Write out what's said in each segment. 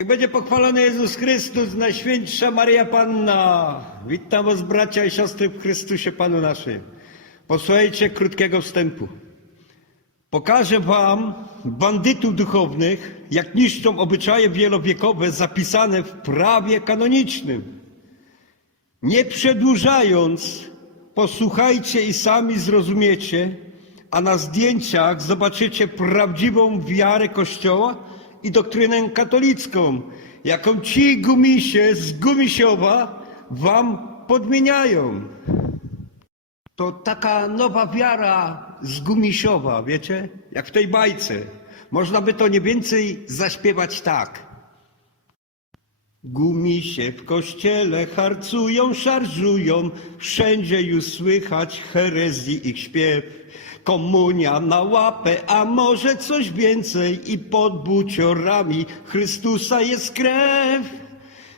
Niech będzie pochwalony Jezus Chrystus, Najświętsza Maria Panna. Witam was bracia i siostry w Chrystusie Panu naszym. Posłuchajcie krótkiego wstępu. Pokażę wam bandytów duchownych, jak niszczą obyczaje wielowiekowe zapisane w prawie kanonicznym. Nie przedłużając, posłuchajcie i sami zrozumiecie, a na zdjęciach zobaczycie prawdziwą wiarę Kościoła i doktrynę katolicką, jaką ci gumisie z Gumisiowa wam podmieniają. To taka nowa wiara z Gumisiowa, wiecie? Jak w tej bajce. Można by to nie więcej zaśpiewać tak. Gumisie w kościele harcują, szarżują, wszędzie już słychać herezji ich śpiew. Komunia na łapę, a może coś więcej i pod buciorami Chrystusa jest krew.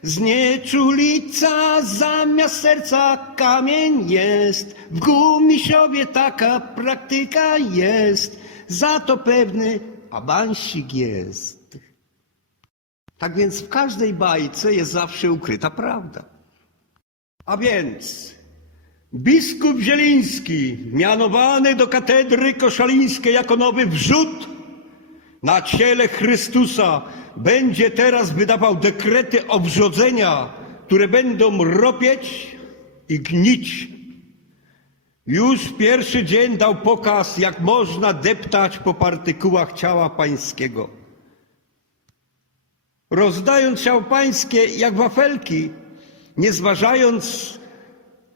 Znieczulica zamiast serca kamień jest, w Gumisiowie taka praktyka jest, za to pewny awansik jest. Tak więc w każdej bajce jest zawsze ukryta prawda. A więc biskup Zieliński, mianowany do katedry koszalińskiej jako nowy wrzód na ciele Chrystusa, będzie teraz wydawał dekrety obrzodzenia, które będą ropieć i gnić. Już pierwszy dzień dał pokaz, jak można deptać po partykułach ciała pańskiego rozdając ciało pańskie jak wafelki, nie zważając,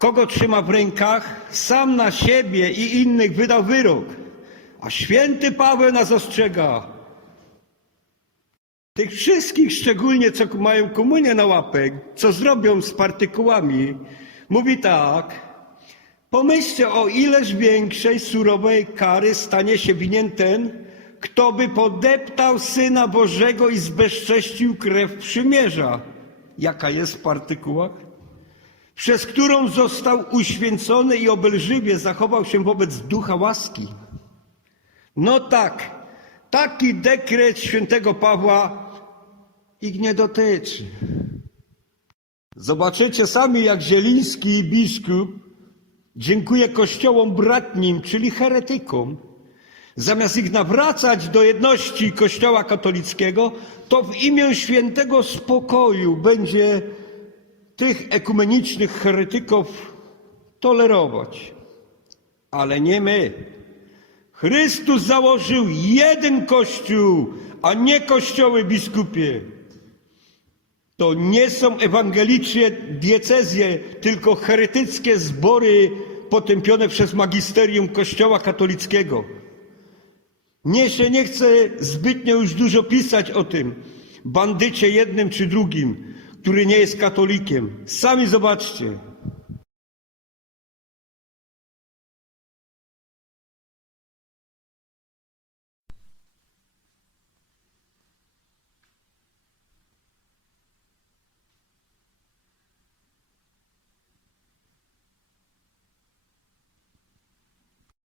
kogo trzyma w rękach, sam na siebie i innych wydał wyrok. A święty Paweł nas ostrzega. Tych wszystkich, szczególnie co mają komunię na łapek, co zrobią z partykułami, mówi tak. Pomyślcie, o ileż większej surowej kary stanie się winien ten, kto by podeptał Syna Bożego i zbezcześcił krew przymierza, jaka jest w partykułach, przez którą został uświęcony i obelżywie zachował się wobec ducha łaski. No tak, taki dekret świętego Pawła ich nie dotyczy. Zobaczycie sami, jak Zieliński biskup dziękuję kościołom bratnim, czyli heretykom, Zamiast ich nawracać do jedności Kościoła katolickiego, to w imię świętego spokoju będzie tych ekumenicznych heretyków tolerować. Ale nie my. Chrystus założył jeden kościół, a nie kościoły biskupie. To nie są ewangeliczne diecezje, tylko heretyckie zbory potępione przez magisterium Kościoła katolickiego. Nie się nie chcę zbytnio już dużo pisać o tym bandycie jednym czy drugim, który nie jest katolikiem. Sami zobaczcie.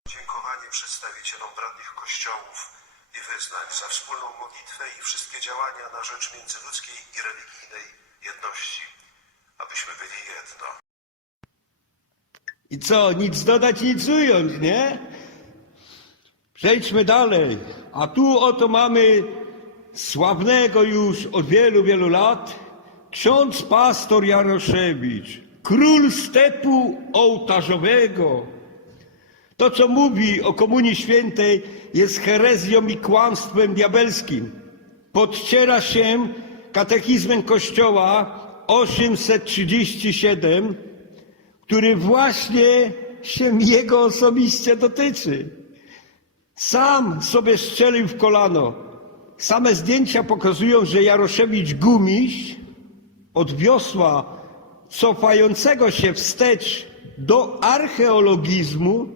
Dziękowanie przedstawicielom bratnich kościołów i wyznań za wspólną modlitwę i wszystkie działania na rzecz międzyludzkiej i religijnej jedności, abyśmy byli jedno. I co, nic dodać, nic ująć, nie? Przejdźmy dalej. A tu oto mamy sławnego już od wielu, wielu lat ksiądz pastor Jaroszewicz, król stepu ołtarzowego. To, co mówi o Komunii Świętej, jest herezją i kłamstwem diabelskim. Podciera się katechizmem Kościoła 837, który właśnie się jego osobiście dotyczy. Sam sobie strzelił w kolano. Same zdjęcia pokazują, że Jaroszewicz Gumiś od wiosła cofającego się wstecz do archeologizmu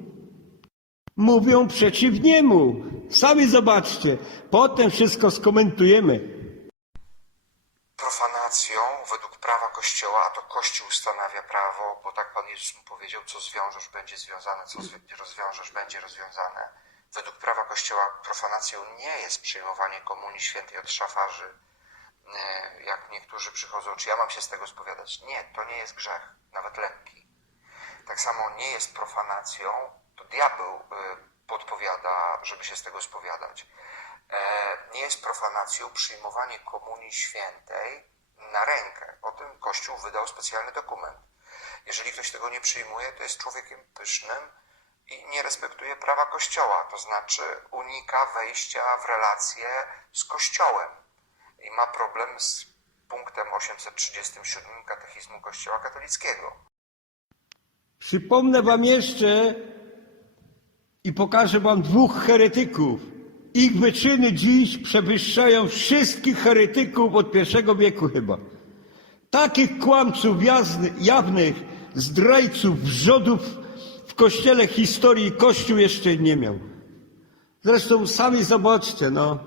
mówią przeciw niemu. Sami zobaczcie. Potem wszystko skomentujemy. Profanacją według prawa Kościoła, a to Kościół ustanawia prawo, bo tak Pan Jezus mu powiedział, co zwiążesz będzie związane, co zwi- rozwiążesz będzie rozwiązane. Według prawa Kościoła profanacją nie jest przyjmowanie komunii świętej od szafarzy, e, jak niektórzy przychodzą, czy ja mam się z tego spowiadać? Nie, to nie jest grzech, nawet lekki. Tak samo nie jest profanacją, to diabeł e, podpowiada, żeby się z tego spowiadać. E, Nie jest profanacją przyjmowanie komunii świętej na rękę. O tym Kościół wydał specjalny dokument. Jeżeli ktoś tego nie przyjmuje, to jest człowiekiem pysznym i nie respektuje prawa Kościoła, to znaczy unika wejścia w relacje z Kościołem i ma problem z punktem 837 Katechizmu Kościoła Katolickiego. Przypomnę wam jeszcze i pokażę wam dwóch heretyków. Ich wyczyny dziś przewyższają wszystkich heretyków od pierwszego wieku chyba. Takich kłamców jawnych, zdrajców, wrzodów w kościele historii Kościół jeszcze nie miał. Zresztą sami zobaczcie, no.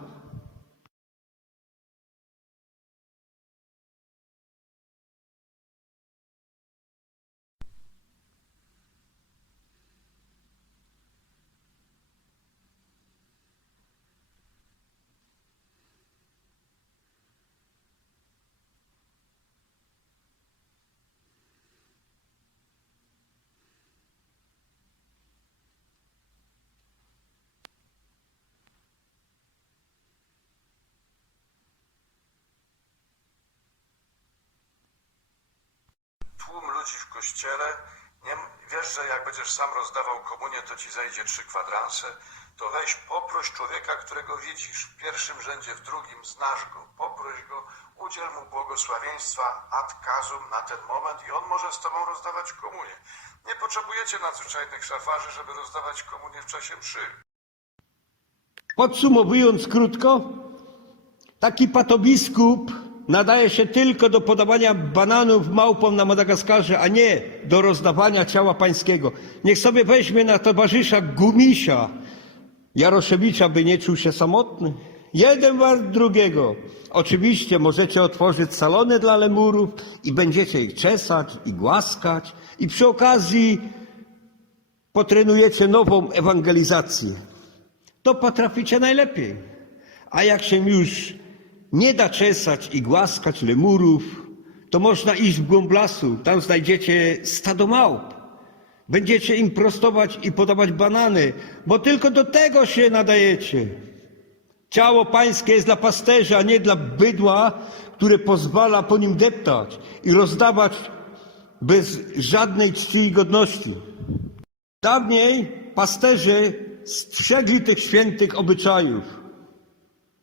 Tłum ludzi w kościele, nie, wiesz, że jak będziesz sam rozdawał komunię, to ci zajdzie trzy kwadranse, to weź poproś człowieka, którego widzisz w pierwszym rzędzie, w drugim, znasz go, poproś go, udziel mu błogosławieństwa ad casum na ten moment i on może z tobą rozdawać komunię. Nie potrzebujecie nadzwyczajnych szafarzy, żeby rozdawać komunię w czasie mszy. Podsumowując krótko, taki patobiskup nadaje się tylko do podawania bananów małpom na Madagaskarze, a nie do rozdawania ciała pańskiego. Niech sobie weźmie na towarzysza Gumisia, Jaroszewicza, by nie czuł się samotny. Jeden wart drugiego. Oczywiście możecie otworzyć salony dla lemurów i będziecie ich czesać i głaskać i przy okazji potrenujecie nową ewangelizację to potraficie najlepiej. A jak się już nie da czesać i głaskać lemurów, to można iść w głąb lasu. Tam znajdziecie stado małp. Będziecie im prostować i podawać banany, bo tylko do tego się nadajecie. Ciało pańskie jest dla pasterza, a nie dla bydła, które pozwala po nim deptać i rozdawać bez żadnej czci i godności. Dawniej pasterze strzegli tych świętych obyczajów,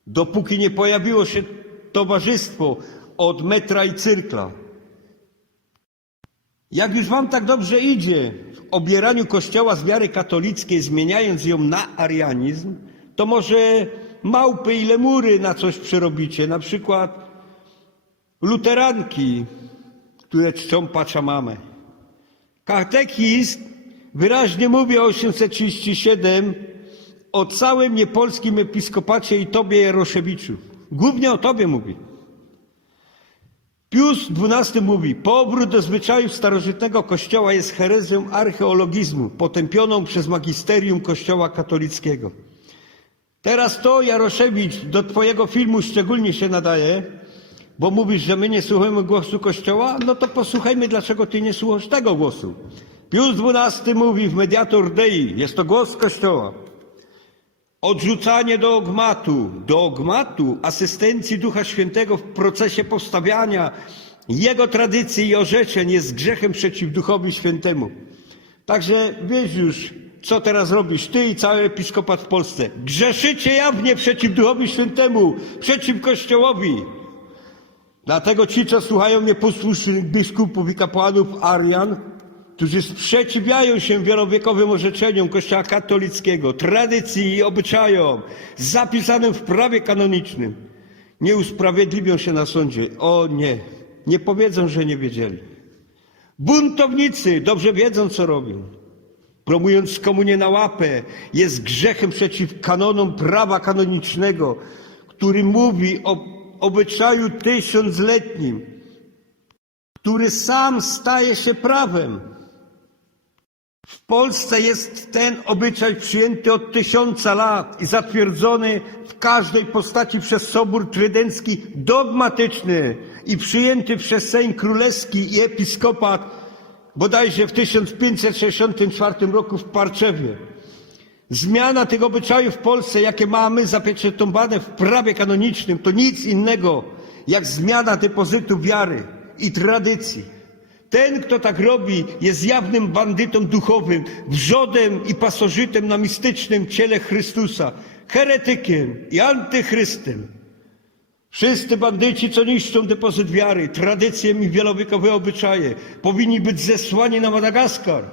dopóki nie pojawiło się towarzystwo od metra i cyrkla. Jak już wam tak dobrze idzie w obieraniu kościoła z wiary katolickiej, zmieniając ją na arianizm, to może małpy i lemury na coś przerobicie, na przykład luteranki, które czczą Pachamamę. Katechizm wyraźnie mówi o 837 o całym niepolskim episkopacie i tobie Jaroszewiczu. Głównie o tobie mówi. Pius XII mówi, powrót do zwyczajów starożytnego kościoła jest herezją archeologizmu, potępioną przez magisterium kościoła katolickiego. Teraz to, Jaroszewicz, do twojego filmu szczególnie się nadaje, bo mówisz, że my nie słuchamy głosu Kościoła, no to posłuchajmy, dlaczego ty nie słuchasz tego głosu. Pius XII mówi w Mediator Dei, jest to głos Kościoła. Odrzucanie dogmatu, dogmatu asystencji Ducha Świętego w procesie powstawiania Jego tradycji i orzeczeń jest grzechem przeciw Duchowi Świętemu. Także wiesz już, co teraz robisz ty i cały episkopat w Polsce. Grzeszycie jawnie przeciw Duchowi Świętemu, przeciw Kościołowi. Dlatego ci, co słuchają nieposłusznych biskupów i kapłanów Arian, którzy sprzeciwiają się wielowiekowym orzeczeniom Kościoła katolickiego, tradycji i obyczajom zapisanym w prawie kanonicznym, nie usprawiedliwią się na sądzie. O nie, nie powiedzą, że nie wiedzieli. Buntownicy dobrze wiedzą, co robią. Promując komunię na łapę, jest grzechem przeciw kanonom prawa kanonicznego, który mówi o obyczaju tysiącletnim, który sam staje się prawem. W Polsce jest ten obyczaj przyjęty od tysiąca lat i zatwierdzony w każdej postaci przez Sobór Trydencki dogmatyczny i przyjęty przez Sejm Królewski i Episkopat bodajże w 1564 roku w Parczewie. Zmiana tych obyczajów w Polsce, jakie mamy zapieczętowane w prawie kanonicznym, to nic innego jak zmiana depozytu wiary i tradycji. Ten, kto tak robi, jest jawnym bandytą duchowym, wrzodem i pasożytem na mistycznym ciele Chrystusa, heretykiem i antychrystem. Wszyscy bandyci, co niszczą depozyt wiary, tradycje i wielowiekowe obyczaje, powinni być zesłani na Madagaskar.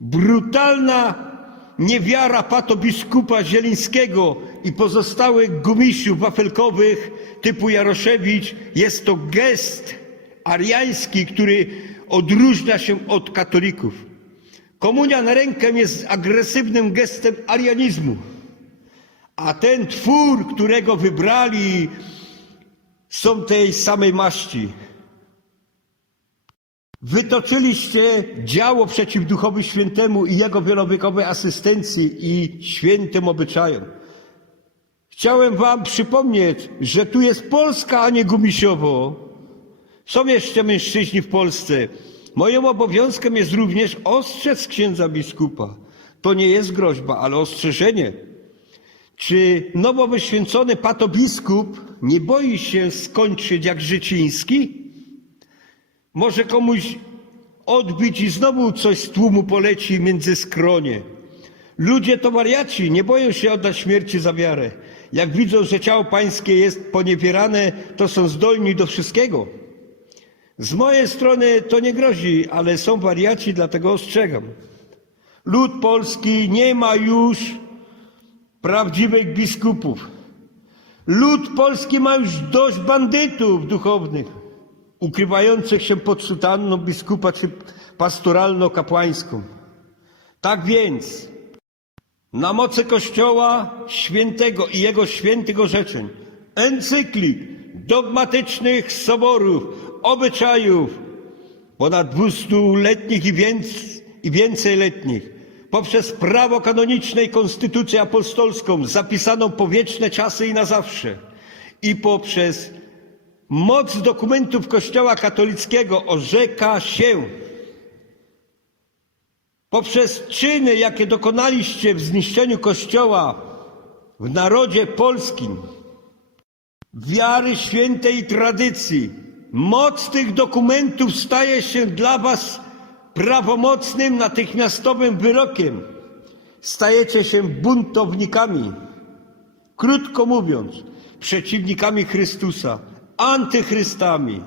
Brutalna niewiara patobiskupa Zielińskiego i pozostałych gumisiów wafelkowych typu Jaroszewicz jest to gest ariański, który odróżnia się od katolików. Komunia na rękę jest agresywnym gestem arianizmu, a ten twór, którego wybrali, są tej samej maści. Wytoczyliście działo przeciw Duchowi Świętemu i jego wielowiekowej asystencji i świętym obyczajom. Chciałem wam przypomnieć, że tu jest Polska, a nie Gumisiowo. Są jeszcze mężczyźni w Polsce. Moim obowiązkiem jest również ostrzec księdza biskupa. To nie jest groźba, ale ostrzeżenie. Czy nowo wyświęcony patobiskup nie boi się skończyć jak Życiński? Może komuś odbić i znowu coś z tłumu poleci między skronie. Ludzie to wariaci, nie boją się oddać śmierci za wiarę. Jak widzą, że ciało pańskie jest poniewierane, to są zdolni do wszystkiego. Z mojej strony to nie grozi, ale są wariaci, dlatego ostrzegam. Lud polski nie ma już prawdziwych biskupów. Lud polski ma już dość bandytów duchownych, ukrywających się pod sutanną biskupa czy pastoralno-kapłańską. Tak więc, na mocy Kościoła Świętego i jego świętych orzeczeń, encyklik, dogmatycznych soborów, obyczajów, ponad 200-letnich i, więc, i więcej letnich, poprzez prawo kanoniczne i konstytucję apostolską zapisaną po wieczne czasy i na zawsze i poprzez moc dokumentów Kościoła katolickiego orzeka się. Poprzez czyny, jakie dokonaliście w zniszczeniu Kościoła w narodzie polskim, wiary świętej i tradycji, moc tych dokumentów staje się dla Was prawomocnym, natychmiastowym wyrokiem. Stajecie się buntownikami. Krótko mówiąc, przeciwnikami Chrystusa, antychrystami.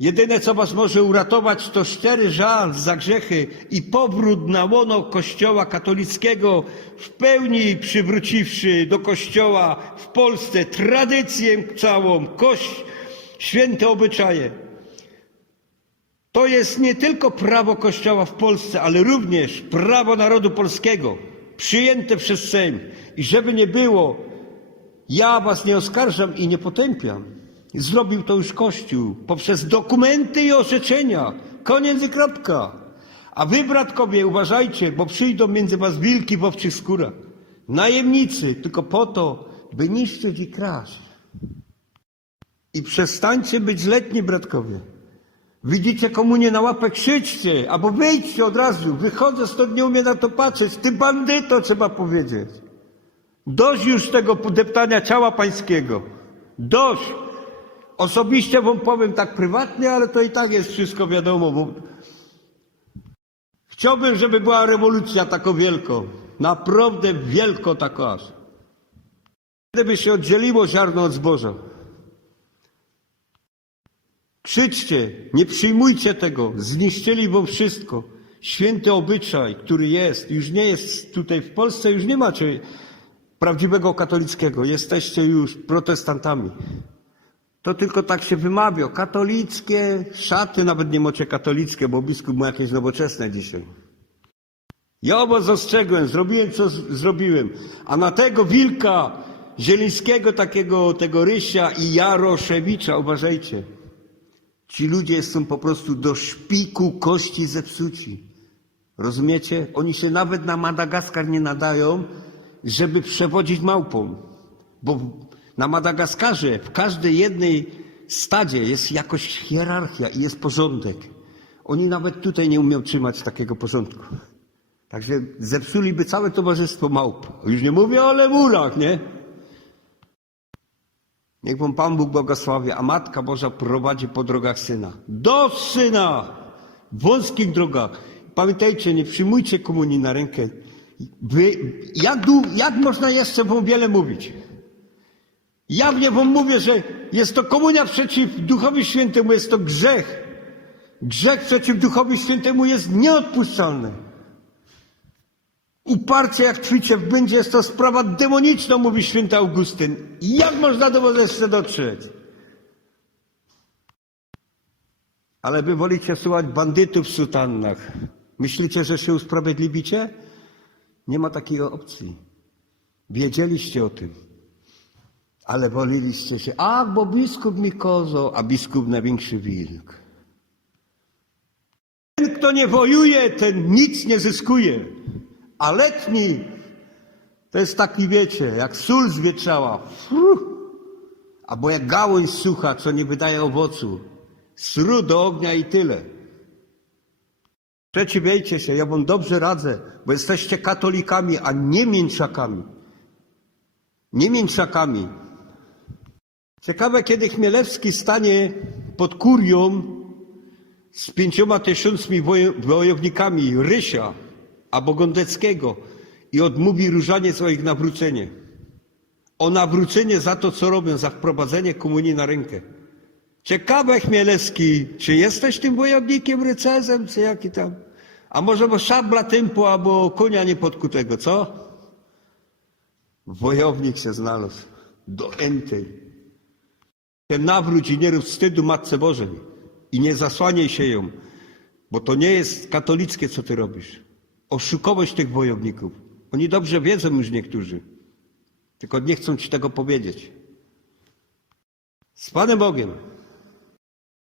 Jedyne, co was może uratować, to szczery żal za grzechy i powrót na łono Kościoła katolickiego, w pełni przywróciwszy do Kościoła w Polsce tradycję całą, kość, święte obyczaje. To jest nie tylko prawo Kościoła w Polsce, ale również prawo narodu polskiego, przyjęte przez Sejm. I żeby nie było, ja was nie oskarżam i nie potępiam. Zrobił to już Kościół poprzez dokumenty i orzeczenia. Koniec i kropka. A wy, bratkowie, uważajcie, bo przyjdą między was wilki w owczych skórach. Najemnicy, tylko po to, by niszczyć i kraść. I przestańcie być letni, bratkowie. Widzicie komunię na łapę, krzyczcie, albo wyjdźcie od razu. Wychodzę stąd, nie umiem na to patrzeć. Ty bandyto, trzeba powiedzieć. Dość już tego podeptania ciała pańskiego. Dość. Osobiście wam powiem tak prywatnie, ale to i tak jest wszystko wiadomo, bo chciałbym, żeby była rewolucja tako wielko. Naprawdę wielko tako aż. Gdyby się oddzieliło ziarno od zboża. Krzyczcie, nie przyjmujcie tego, zniszczyli wam wszystko. Święty obyczaj, który jest, już nie jest tutaj w Polsce, już nie macie prawdziwego katolickiego, jesteście już protestantami. To tylko tak się wymawia. Katolickie szaty, nawet nie mocie katolickie, bo biskup ma jakieś nowoczesne dzisiaj. Ja was ostrzegłem, zrobiłem co zrobiłem. A na tego wilka zielińskiego, takiego tego Rysia i Jaroszewicza, uważajcie. Ci ludzie są po prostu do szpiku kości zepsuci. Rozumiecie? Oni się nawet na Madagaskar nie nadają, żeby przewodzić małpą. Bo na Madagaskarze w każdej jednej stadzie jest jakoś hierarchia i jest porządek. Oni nawet tutaj nie umią trzymać takiego porządku. Także zepsuliby całe towarzystwo małp. Już nie mówię o lemurach, nie? Niech wam Pan Bóg błogosławi, a Matka Boża prowadzi po drogach Syna. Do Syna! W wąskich drogach. Pamiętajcie, nie przyjmujcie komunii na rękę. Wy, jak, jak można jeszcze wam wiele mówić? Jawnie wam mówię, że jest to komunia przeciw Duchowi Świętemu, jest to grzech. Grzech przeciw Duchowi Świętemu jest nieodpuszczalny. Uparcie jak trwicie w błędzie jest to sprawa demoniczna, mówi święty Augustyn. Jak można do jeszcze dotrzeć? Ale wy wolicie słuchać bandytów w sutannach. Myślicie, że się usprawiedliwicie? Nie ma takiej opcji. Wiedzieliście o tym. Ale woliliście się, a bo biskup mi kozo, a biskup największy wilk. Ten, kto nie wojuje, ten nic nie zyskuje. A letni to jest taki, wiecie, jak sól zwietrzała. Fuh. Albo jak gałąź sucha, co nie wydaje owocu. Sru do ognia i tyle. Przeciwiejcie się, ja wam dobrze radzę, bo jesteście katolikami, a nie mięczakami. Nie mięczakami. Ciekawe, kiedy Chmielewski stanie pod kurią z pięcioma tysiącmi wojo- wojownikami Rysia albo Gondeckiego i odmówi różaniec o ich nawrócenie. O nawrócenie za to, co robią, za wprowadzenie komunii na rękę. Ciekawe, Chmielewski, czy jesteś tym wojownikiem, rycerzem, czy jaki tam? A może bo szabla tempo, albo konia niepodkutego, co? Wojownik się znalazł. Do entej. Się nawróć i nie rób wstydu Matce Bożej. I nie zasłaniaj się ją, bo to nie jest katolickie, co ty robisz. Oszukowość tych wojowników. Oni dobrze wiedzą już niektórzy. Tylko nie chcą ci tego powiedzieć. Z Panem Bogiem.